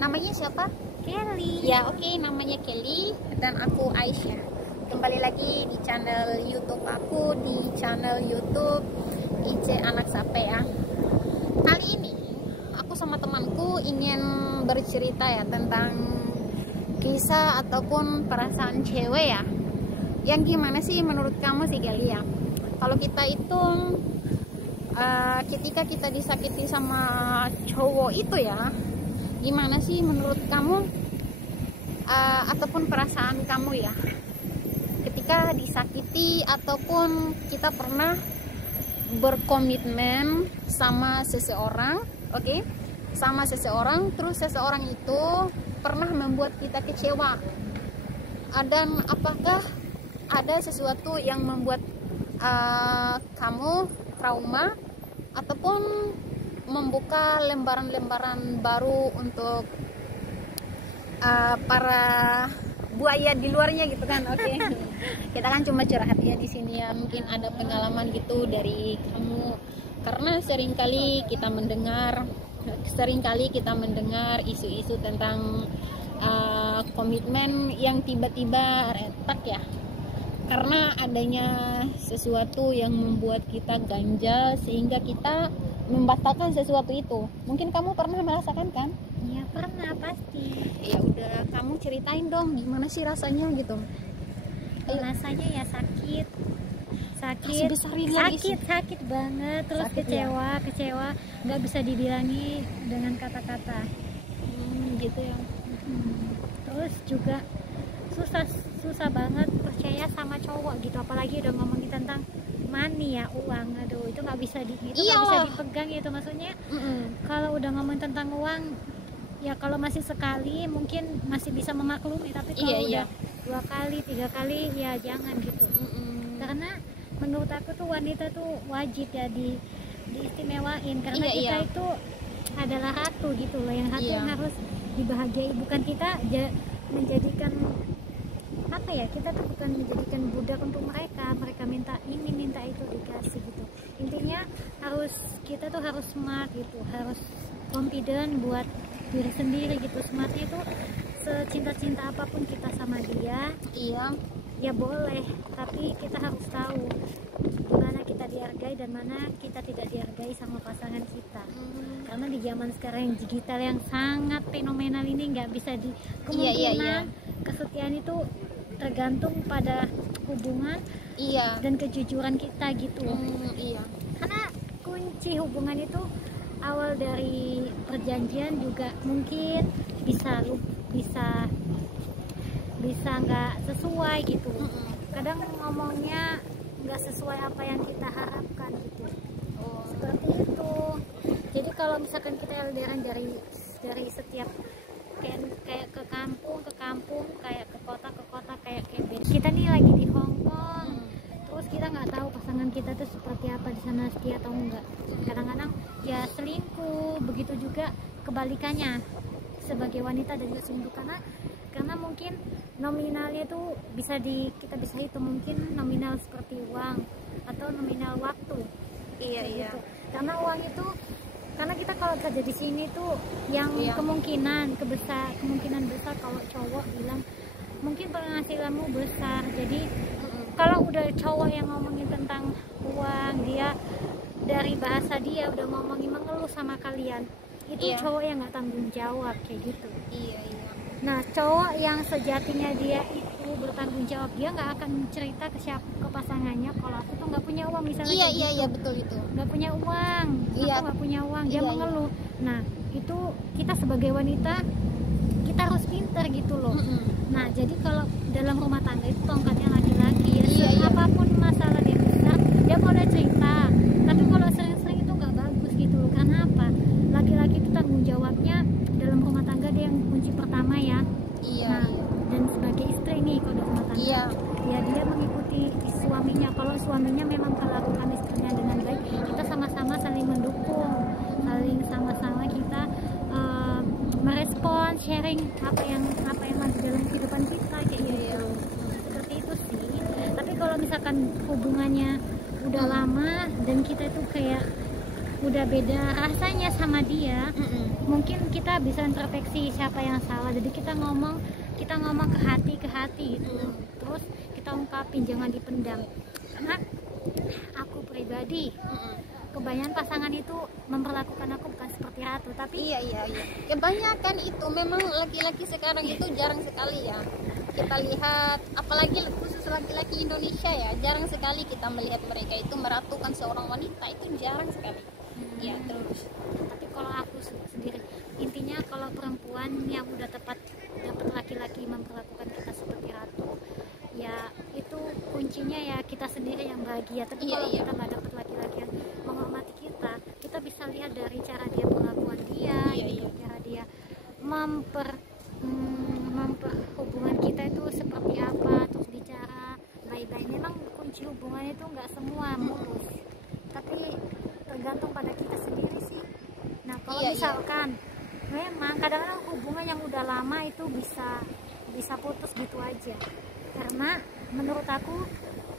Namanya siapa? Kelly. Ya oke, namanya Kelly dan aku Aisyah. Kembali lagi di channel YouTube aku, di channel YouTube IC Anak Sape ya. Kali ini aku sama temanku ingin bercerita ya tentang kisah ataupun perasaan cewek ya. Yang gimana sih menurut kamu sih Kelly ya? Kalau kita itu ketika kita disakiti sama cowok itu ya, gimana sih menurut kamu ataupun perasaan kamu ya ketika disakiti ataupun kita pernah berkomitmen sama seseorang, oke? Sama seseorang, terus seseorang itu pernah membuat kita kecewa, dan apakah ada sesuatu yang membuat kamu trauma ataupun membuka lembaran-lembaran baru untuk para buaya di luarnya gitu kan? Oke. Kita kan cuma curhat ya di sini ya, mungkin ada pengalaman gitu dari kamu, karena seringkali kita mendengar isu-isu tentang komitmen yang tiba-tiba retak ya, karena adanya sesuatu yang membuat kita ganjal sehingga kita membatalkan sesuatu itu. Mungkin kamu pernah merasakan kan? Iya pernah pasti. Ya udah, kamu ceritain dong gimana sih rasanya gitu. Rasanya ya sakit banget, terus Sakit, kecewa nggak bisa dibilangi dengan kata-kata. Gitu ya. Terus juga susah banget percaya sama cowok gitu, apalagi udah ngomongin tentang money ya, uang. Aduh, itu nggak bisa dipegang gitu, maksudnya. Kalau udah ngomongin tentang uang ya, kalau masih sekali mungkin masih bisa memaklumi, tapi kalau udah 2 kali 3 kali ya jangan gitu. Karena menurut aku tuh wanita tuh wajib ya diistimewain, karena kita itu adalah ratu gitu loh, yang ratu yang harus dibahagiai, bukan kita menjadikan apa ya, kita tuh bukan menjadikan budak untuk mereka minta ini minta itu dikasih gitu. Intinya kita tuh harus smart gitu, harus confident buat diri sendiri gitu. Smartnya itu secinta-cinta apapun kita sama dia, ya boleh, tapi kita harus tahu mana kita dihargai dan mana kita tidak dihargai sama pasangan kita. Karena di zaman sekarang yang digital yang sangat fenomenal ini, nggak bisa kemungkinan kesetiaan itu tergantung pada hubungan dan kejujuran kita gitu. Karena kunci hubungan itu awal dari perjanjian juga mungkin bisa nggak sesuai gitu. Kadang ngomongnya nggak sesuai apa yang kita harapkan gitu. Seperti itu. Jadi kalau misalkan kita LDRan dari setiap kayak ke kampung, kayak ke kota, kayak kita nih lagi di Hong Kong, terus kita nggak tahu pasangan kita tuh seperti apa di sana, setia atau enggak. Kadang-kadang ya selingkuh, begitu juga kebalikannya sebagai wanita dan juga selingkuh, karena mungkin nominalnya tuh kita bisa hitung, mungkin nominal seperti uang atau nominal waktu. Gitu. Karena uang itu, karena kita kalau kerja di sini tuh yang kemungkinan besar kalau cowok bilang mungkin penghasilanmu besar. Jadi kalau udah cowok yang ngomongin tentang uang, dia dari bahasa dia udah ngomongin mengeluh sama kalian, itu cowok yang nggak tanggung jawab kayak gitu. Nah, cowok yang sejatinya dia itu bertanggung jawab, dia nggak akan cerita ke pasangannya kalau aku tuh nggak punya uang misalnya. Betul itu. Nggak punya uang, aku nggak punya uang, dia mengeluh. Nah, itu kita sebagai wanita kita harus pintar gitu loh. Nah, jadi kalau dalam rumah tangga itu tongkatnya laki-laki ya, apapun masalah dia besar, dia boleh cerita. Tapi kalau sering-sering itu nggak bagus gitu loh. Karena apa? Laki-laki itu tanggung jawabnya dalam rumah tangga, dia yang kunci pertama ya. Nah, dan sebagai istri nih kalau dalam rumah tangga, ya dia mengikuti suaminya. Kalau suaminya memang melakukan istrinya dengan baik, kita sama-sama saling mendukung, saling sama-sama kita merespon, sharing apa yang lagi dalam kehidupan kita kayak gitu. Seperti itu sih. Tapi kalau misalkan hubungannya udah lama dan kita itu kayak udah beda rasanya sama dia, mungkin kita bisa introspeksi siapa yang salah. Jadi kita ngomong ke hati gitu. Terus kita ungkapin, jangan dipendam. Karena aku pribadi, kebanyakan pasangan itu memperlakukan aku bukan seperti ratu, tapi iya. Kebanyakan itu memang laki-laki sekarang itu jarang sekali ya kita lihat, apalagi khusus laki-laki Indonesia ya, jarang sekali kita melihat mereka itu meratukan seorang wanita, itu jarang sekali. Ya terus. Tapi kalau aku sendiri, intinya kalau perempuan yang udah dapat laki-laki memperlakukan kita seperti ratu, ya itu kuncinya ya kita sendiri yang bahagia. Tapi kalau kita nggak dapat laki-laki yang menghormati kita bisa lihat dari cara dia perlakuan dia, cara dia hubungan kita itu seperti apa, terus bicara baik-baik. Memang kunci hubungan itu nggak semua mulus, tapi tergantung pada kita sendiri sih. Nah kalau misalkan memang kadang-kadang hubungan yang udah lama itu bisa putus gitu aja, karena menurut aku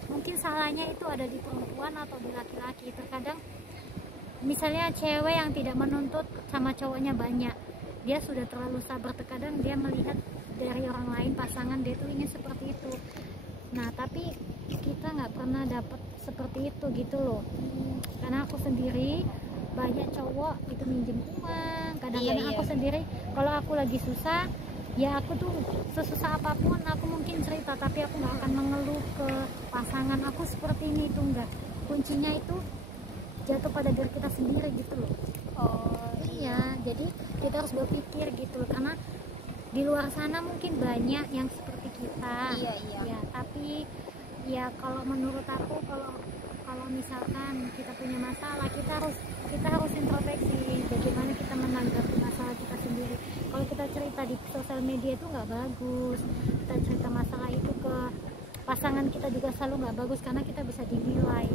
mungkin salahnya itu ada di perempuan atau di laki-laki. Terkadang misalnya cewek yang tidak menuntut sama cowoknya banyak, dia sudah terlalu sabar. Terkadang dia melihat dari orang lain pasangan dia tuh ingin seperti itu. Nah tapi kita nggak pernah dapat seperti itu gitu loh. Karena aku sendiri banyak cowok itu minjem uang. Kadang-kadang aku sendiri kalau aku lagi susah, ya aku tuh sesusah apapun aku mungkin cerita, tapi aku nggak akan mengeluh ke pasangan aku seperti ini, itu enggak. Kuncinya itu jatuh pada diri kita sendiri gitu loh. Iya, jadi kita harus berpikir gitu loh, karena di luar sana mungkin banyak yang seperti kita. Ya, tapi ya kalau menurut aku, kalau misalkan kita punya masalah, kita harus introspeksi bagaimana kita menanggapi masalah kita sendiri. Kalau kita cerita di sosial media itu nggak bagus, kita cerita masalah itu ke pasangan kita juga selalu nggak bagus, karena kita bisa dinilai,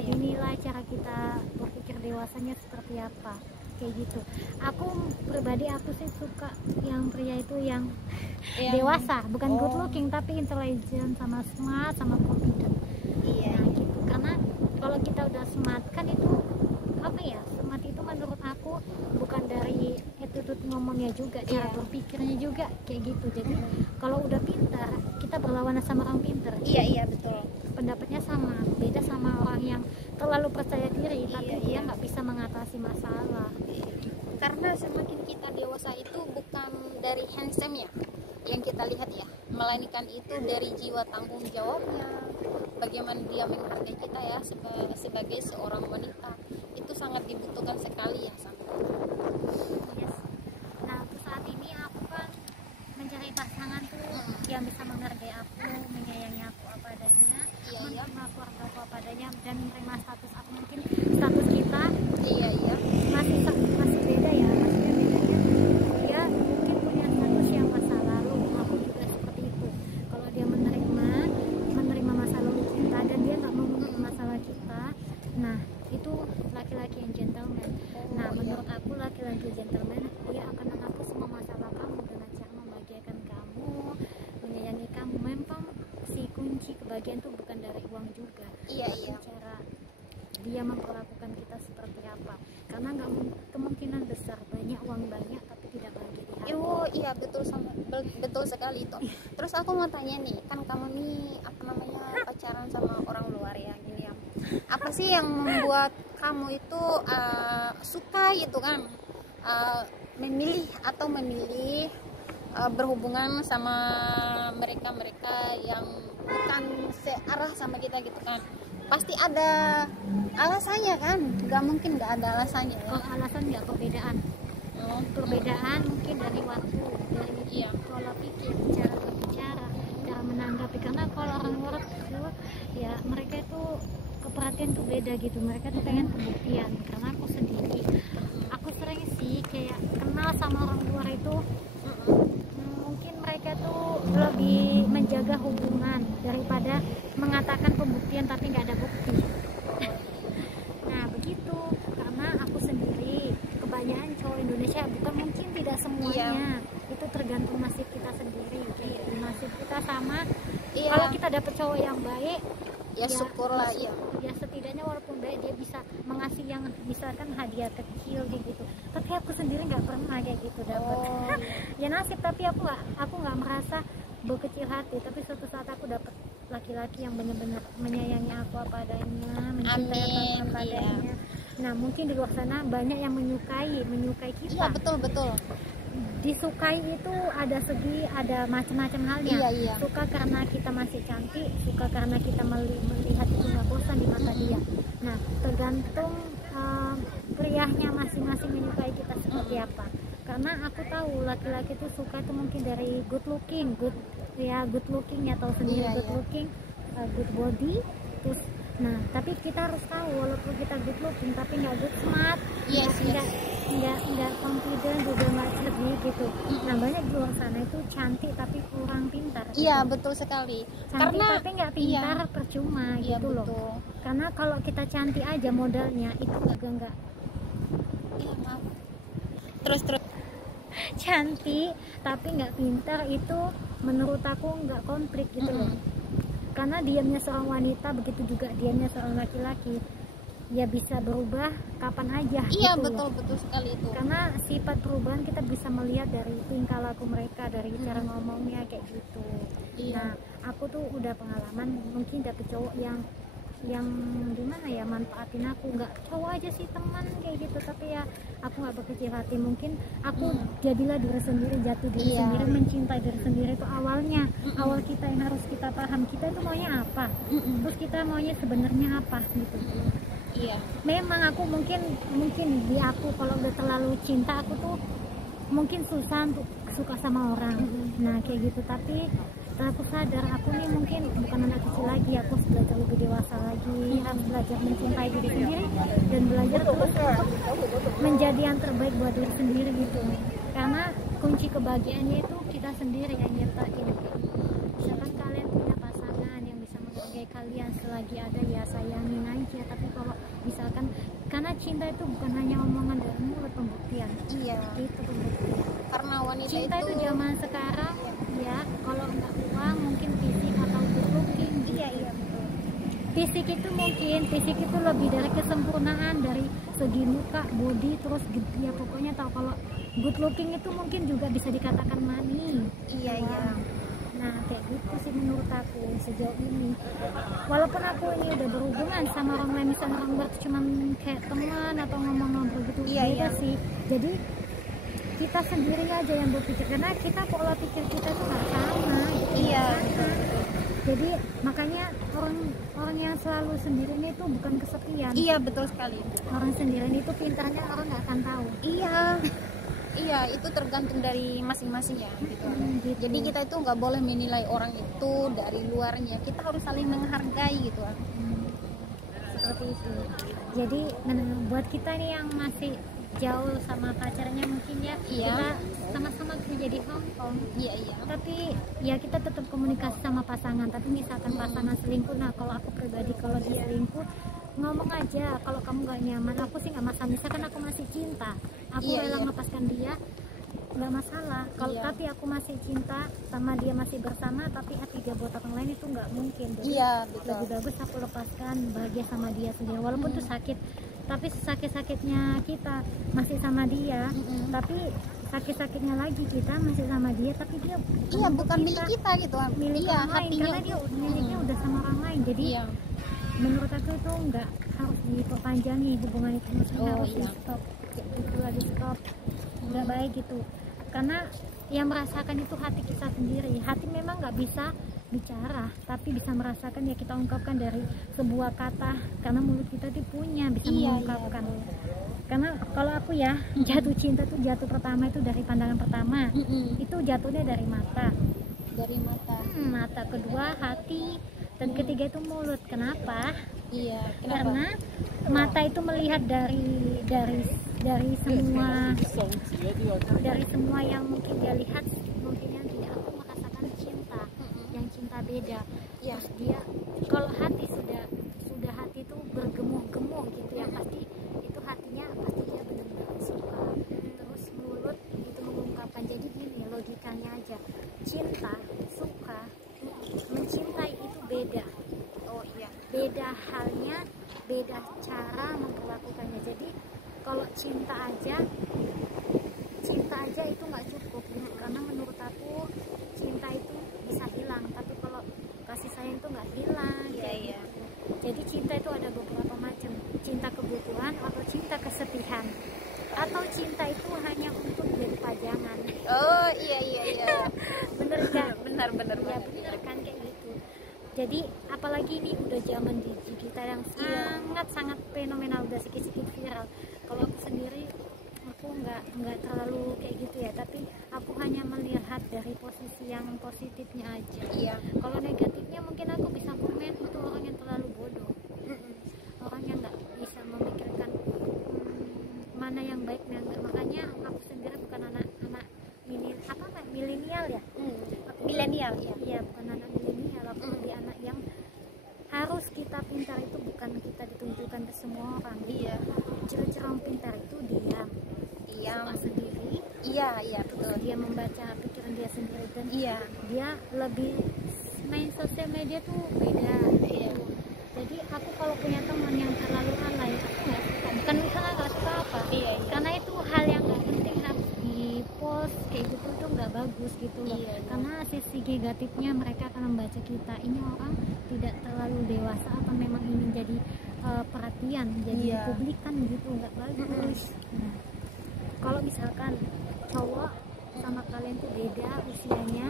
dinilai cara kita berpikir dewasanya seperti apa, kayak gitu. Aku pribadi aku sih suka yang pria itu yang dewasa, bukan good looking tapi intelligent, sama smart, sama confident. Nah gitu, karena kalau kita udah smart kan itu apa ya, smart itu menurut aku bukan dari attitude ngomongnya juga, cara berpikirnya juga kayak gitu. Jadi kalau udah pintar, kita berlawanan sama orang pintar. Iya betul. Pendapatnya sama, beda sama orang yang terlalu percaya diri tapi dia nggak bisa mengatasi masalah. Karena semakin kita dewasa itu bukan dari handsome ya yang kita lihat ya, melainkan itu dari jiwa tanggung jawabnya, bagaimana dia menghargai kita ya sebagai seorang wanita. Itu sangat dibutuhkan sekali ya Nah untuk saat ini aku kan mencari pasangan tuh yang bisa menghargai aku, menyayangi aku apa adanya, menerima keluarga aku apa adanya, dan menerima status aku. Mungkin status kita masih beda ya, maksudnya bedanya dia mungkin punya status yang masa lalu, aku juga seperti itu. Kalau dia menerima masa lalu kita dan dia nggak mau menerima masalah kita, nah itu laki-laki yang gentleman. Nah menurut aku laki-laki gentleman, dia akan menghapus semua masalah kamu dengan cara membahagiakan kamu, menyayangi kamu. Memang si kunci kebahagiaan itu bukan dari uang juga, tapi cara dia memperlakukan kita seperti apa. Karena nggak kemungkinan besar banyak uang banyak tapi tidak bahagia di hati. Iya betul sekali itu. Terus aku mau tanya nih, kan kamu nih pacaran sama orang luar ya gini ya, apa sih yang membuat kamu itu suka gitu kan, memilih berhubungan sama mereka yang bukan searah sama kita gitu kan? Pasti ada alasannya kan, nggak mungkin nggak ada alasannya ya. Kalau alasan nggak, perbedaan mungkin dari waktu, dari pola pikir, cara berbicara, cara menanggapi. Karena kalau orang luar itu ya mereka itu keperhatian tuh beda gitu, mereka tuh pengen pembuktian. Karena aku sendiri, aku sering sih kayak kenal sama orang luar itu, mungkin mereka tuh lebih menjaga hubungan daripada mengatakan pembuktian tapi nggak ada bukti. Nah begitu, karena aku sendiri kebanyakan cowok Indonesia, bukan mungkin tidak semuanya, itu tergantung nasib kita sendiri. Nasib kita sama, kalau kita dapet cowok yang baik, ya syukurlah ya. Ya setidaknya walaupun dia bisa mengasih yang misalkan hadiah kecil gitu, tapi aku sendiri nggak pernah kayak gitu dapat. Ya nasib, tapi aku nggak merasa berkecil hati, tapi suatu saat aku dapat laki-laki yang benar-benar menyayangi aku apa adanya, mencintai aku apa adanya. Nah mungkin di luar sana banyak yang menyukai kita. Iya betul. Disukai itu ada macam-macam halnya. Iya. Suka karena kita masih cantik, suka karena kita melihat itu nggak bosan di mata dia. Nah tergantung prianya masing-masing menyukai kita seperti apa. Karena aku tahu laki-laki itu suka itu mungkin dari good looking ya, tahu sendiri. Good looking, good body, terus nah tapi kita harus tahu walaupun kita good looking tapi nggak good smart, nggak confident, juga nggak cerdik gitu. Nah banyak di luar sana itu cantik tapi kurang pintar gitu. Iya betul sekali. Cantik tapi nggak pintar, percuma gitu loh. Karena kalau kita cantik aja modalnya itu enggak. Iya maaf. Terus Cantik tapi nggak pintar itu menurut aku nggak komplit gitu loh. Karena diamnya seorang wanita, begitu juga diamnya seorang laki-laki, ya bisa berubah kapan aja. Iya gitu betul sekali itu. Karena sifat perubahan kita bisa melihat dari tingkah laku mereka, dari cara ngomongnya kayak gitu. Nah aku tuh udah pengalaman mungkin dapet cowok yang gimana ya, manfaatin aku, nggak cowok aja sih, teman kayak gitu, tapi ya aku nggak berkecil hati. Mungkin aku jadilah diri sendiri, jatuh diri sendiri, mencintai diri sendiri. Itu awalnya awal kita yang harus kita paham, kita itu maunya apa, terus kita maunya sebenarnya apa gitu. Iya. Memang aku mungkin di aku kalau udah terlalu cinta aku tuh mungkin susah untuk suka sama orang. Nah kayak gitu, tapi aku sadar aku nih mungkin bukan anak kecil lagi, aku harus belajar lebih dewasa lagi, harus belajar mencintai diri sendiri dan belajar terus untuk menjadi yang terbaik buat diri sendiri gitu. Karena kunci kebahagiaannya itu kita sendiri yang nyiptain. Misalkan kalian punya pasangan yang bisa menghargai kalian selagi ada, ya sayangin aja. Tapi kalau misalkan, karena cinta itu bukan hanya omongan dari mulut, pembuktian. Iya. Gitu pembuktian. Karena wanita cinta itu zaman sekarang ya, kalau nggak uang mungkin fisik atau good looking. Iya betul. Fisik itu lebih dari kesempurnaan dari segi muka, body, terus ya pokoknya tahu. Kalau good looking itu mungkin juga bisa dikatakan money. Iya. Nah kayak gitu sih menurut aku sejauh ini. Walaupun aku ini udah berhubungan sama orang lain, misalnya orang cuman kayak teman atau ngomong-ngomong gitu, beda sih. Jadi kita sendiri aja yang berpikir, karena kita pola pikir kita tuh nggak sama. Iya. Jadi makanya orang yang selalu sendirian itu bukan kesepian. Iya betul sekali. Orang sendirian itu pintarnya orang nggak akan tahu. Iya, itu tergantung dari masing-masing ya gitu. Gitu. Jadi kita itu nggak boleh menilai orang itu dari luarnya, kita harus saling menghargai gitu. Seperti itu. Jadi buat kita nih yang masih jauh sama pacarnya mungkin ya, kita sama-sama kerja di Hong Kong. Iya. Tapi ya kita tetap komunikasi sama pasangan. Tapi misalkan pasangan selingkuh, nah kalau aku pribadi kalau dia selingkuh, ngomong aja kalau kamu gak nyaman. Aku sih nggak masalah, misalkan aku masih cinta, aku rela melepaskan dia, nggak masalah. Kalau tapi aku masih cinta sama dia, masih bersama, tapi hati dia buat orang lain, itu nggak mungkin. Jadi lebih bagus aku lepaskan, bahagia sama dia sendiri, walaupun itu sakit. Tapi sakit-sakitnya kita masih sama dia, tapi sakit-sakitnya lagi kita masih sama dia, tapi dia bukan milik kita gitu, milik orang lain, karena dia miliknya udah sama orang lain. Jadi menurut aku itu nggak harus diperpanjangi hubungan itu, maksudnya harus di stop, di stop, nggak baik gitu. Karena yang merasakan itu hati kita sendiri. Hati memang nggak bisa bicara, tapi bisa merasakan, ya kita ungkapkan dari sebuah kata, karena mulut kita itu punya bisa mengungkapkan. Karena kalau aku ya, jatuh cinta tuh jatuh pertama itu dari pandangan pertama. Itu jatuhnya dari mata. Mata, kedua hati, dan ketiga itu mulut. Kenapa? Karena mata itu melihat dari semua yang mungkin dia lihat, mungkin yang tidak. Aku merasakan cinta, yang cinta beda. Terus dia, kalau hati sudah hati itu bergemuh-gemuh gitu ya, pasti itu hatinya pasti dia benar-benar suka. Terus mulut itu mengungkapkan. Jadi gini logikanya aja, cinta, suka, mencintai itu beda. benar ya benar kan kayak gitu. Jadi apalagi ini udah zaman digital yang sangat fenomenal, udah sikit-sikit viral. Kalau aku sendiri aku nggak terlalu kayak gitu ya, tapi aku hanya melihat dari posisi yang positifnya aja. Iya. Kalau negatifnya mungkin aku bisa komen itu orang yang terlalu bodoh, orang yang nggak bisa memikirkan mana yang baik dan enggak. Makanya aku sendiri bukan anak milenial ya. Milenial ya. Iya, bukan anak milenial, aku lebih anak yang harus kita pintar itu bukan kita ditunjukkan ke semua orang. Iya. Ciri-ciri orang pintar itu diam sendiri. Iya betul. Dia membaca pikiran dia sendiri dan Iya. dia lebih main sosial media tuh beda. Iya. Jadi aku kalau punya teman yang terlalu alay, aku nggak suka. Bukan misalnya nggak suka apa, Iya. karena itu hal yang nggak penting harus di post kayak gitu tuh nggak bagus gitu loh. Iya. Karena sisi negatifnya mereka akan membaca kita, ini orang tidak terlalu dewasa apa memang ingin jadi perhatian, jadi Iya. publikan gitu, nggak bagus. Nah, kalau misalkan cowok sama kalian tuh beda usianya,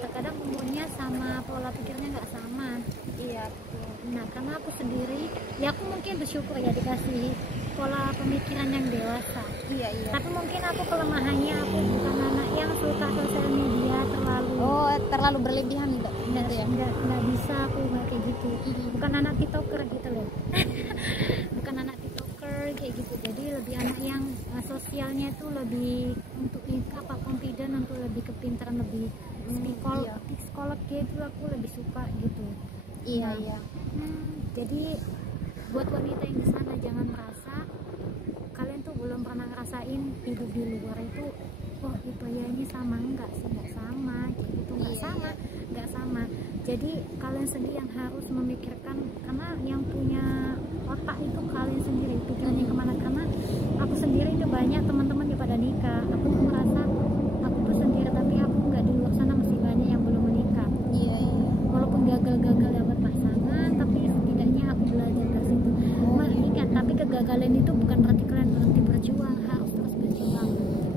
terkadang umurnya sama pola pikirnya nggak sama. Iya betul. Nah, karena aku sendiri, ya aku mungkin bersyukur ya dikasih pola pemikiran yang dewasa. Iya. Tapi mungkin aku kelemahannya aku bukan anak yang suka sosial media terlalu. Oh, terlalu berlebihan gitu ya. Nggak bisa aku nggak kayak gitu. Bukan anak tiktoker gitu loh. Bukan anak tiktoker kayak gitu. Jadi lebih anak yang sosialnya itu lebih untuk apa, confident, untuk lebih kepintaran, lebih psikolog gitu, aku lebih suka gitu. Iya. Jadi buat wanita yang di sana jangan merasa kalian tuh belum pernah ngerasain hidup di luar itu. Oh, dibayarnya sama, enggak sih, enggak sama gitu, enggak sama. Jadi kalian sendiri yang harus memikirkan, karena yang punya otak itu kalian sendiri, pikirannya kemana. Karena aku sendiri itu banyak teman-teman yang pada nikah, aku tuh merasa aku tuh sendiri, tapi aku enggak, di luar sana masih banyak yang belum menikah. Iya. Walaupun gagal dapat pasangan, tapi setidaknya aku belajar dari situ. Ingat, tapi kegagalan itu bukan berarti kalian berhenti berjuang, harus terus berjuang.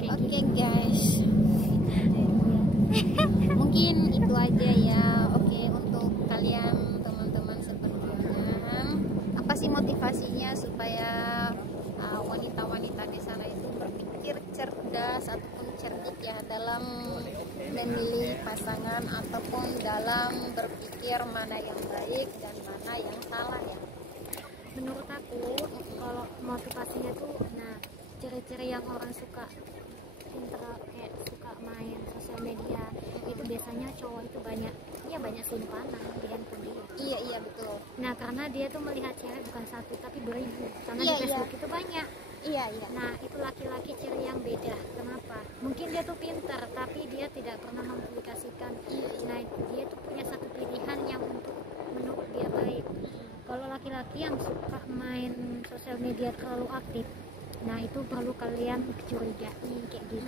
Oke guys, mungkin itu aja ya. Oke, untuk kalian teman-teman sepertinya, apa sih motivasinya supaya wanita-wanita di sana itu berpikir cerdas ataupun cerdik ya dalam memilih pasangan ataupun dalam berpikir mana yang baik dan mana yang salah ya. Menurut aku kalau motivasinya tuh, nah, ciri-ciri yang orang suka kayak suka main sosial media itu biasanya cowok itu banyak simpanan di handphone dia. Iya betul. Nah, karena dia tuh melihat cewek bukan satu tapi beribu, karena di Facebook itu banyak. Iya. Nah, itu laki-laki ciri yang beda. Kenapa? Mungkin dia tuh pintar tapi dia tidak pernah mempublikasikan. Nah, dia tuh punya satu pilihan yang untuk menurut dia baik. Kalau laki-laki yang suka main sosial media terlalu aktif, nah itu perlu kalian curigai kayak gitu.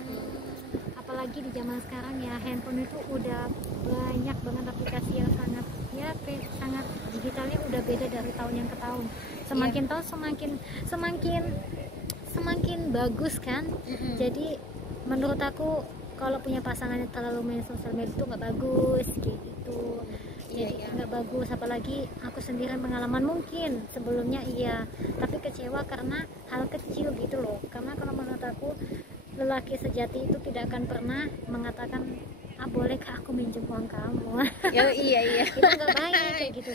Apalagi di zaman sekarang ya, handphone itu udah banyak banget aplikasi yang sangat digitalnya udah beda dari tahun yang ke tahun. Semakin tahun semakin bagus kan. Jadi menurut aku kalau punya pasangan yang terlalu main sosial media itu nggak bagus kayak gitu. Jadi nggak bagus, apalagi aku sendiri pengalaman mungkin sebelumnya tapi kecewa karena hal kecil gitu loh. Karena kalau menurut aku lelaki sejati itu tidak akan pernah mengatakan bolehkah aku minjem uang kamu. Iya. Itu nggak baik kayak gitu.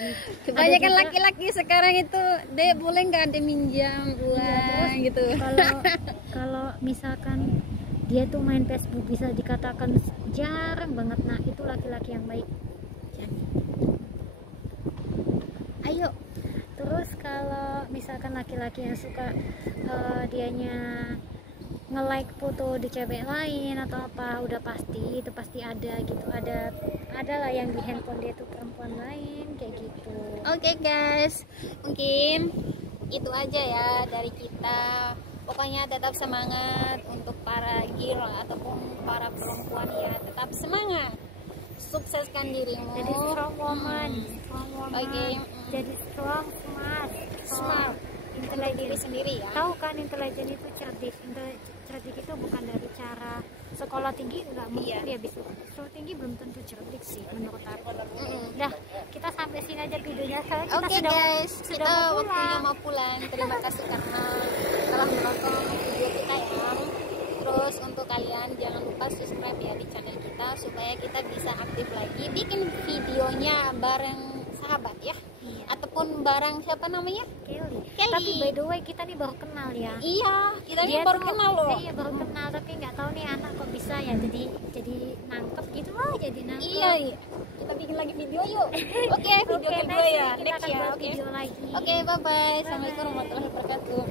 Kebanyakan laki-laki sekarang itu, Dek boleh nggak Ade minjam uang gitu. Kalau misalkan dia tuh main Facebook bisa dikatakan jarang banget, nah itu laki-laki yang baik. Ayo. Terus kalau misalkan laki-laki yang suka dianya nge-like foto di cewek lain atau apa, udah pasti itu pasti ada gitu, ada lah yang di handphone dia tuh perempuan lain kayak gitu. Oke guys, mungkin itu aja ya dari kita. Pokoknya tetap semangat untuk para girl ataupun para perempuan ya, tetap semangat, sukseskan dirimu. Jadi strong woman. Oke. Jadi strong, smart. Intelijen diri sendiri ya. Tahu kan intelijen itu cerdik. Cerdik itu bukan dari cara sekolah tinggi nggak mungkin dia bisa. Sekolah tinggi belum tentu cerdik sih menurut aku. Udah, kita sampai sini aja videonya. Oke guys, kita waktunya mau pulang. Terima kasih karena telah menonton video kita ya. Terus untuk kalian jangan lupa subscribe ya di channel kita supaya kita bisa aktif lagi bikin videonya bareng sahabat ya. Ataupun barang siapa namanya? Kelly. Tapi by the way kita nih baru kenal ya. Iya, kita nih baru kenal loh. Iya baru kenal, tapi nggak tahu nih anak kok bisa ya jadi nangkep gitu lah, jadi nangkep. Iya, kita bikin lagi video yuk. Oke, video kedua ya, next ya. Oke. Oke, bye bye. Assalamualaikum warahmatullahi wabarakatuh.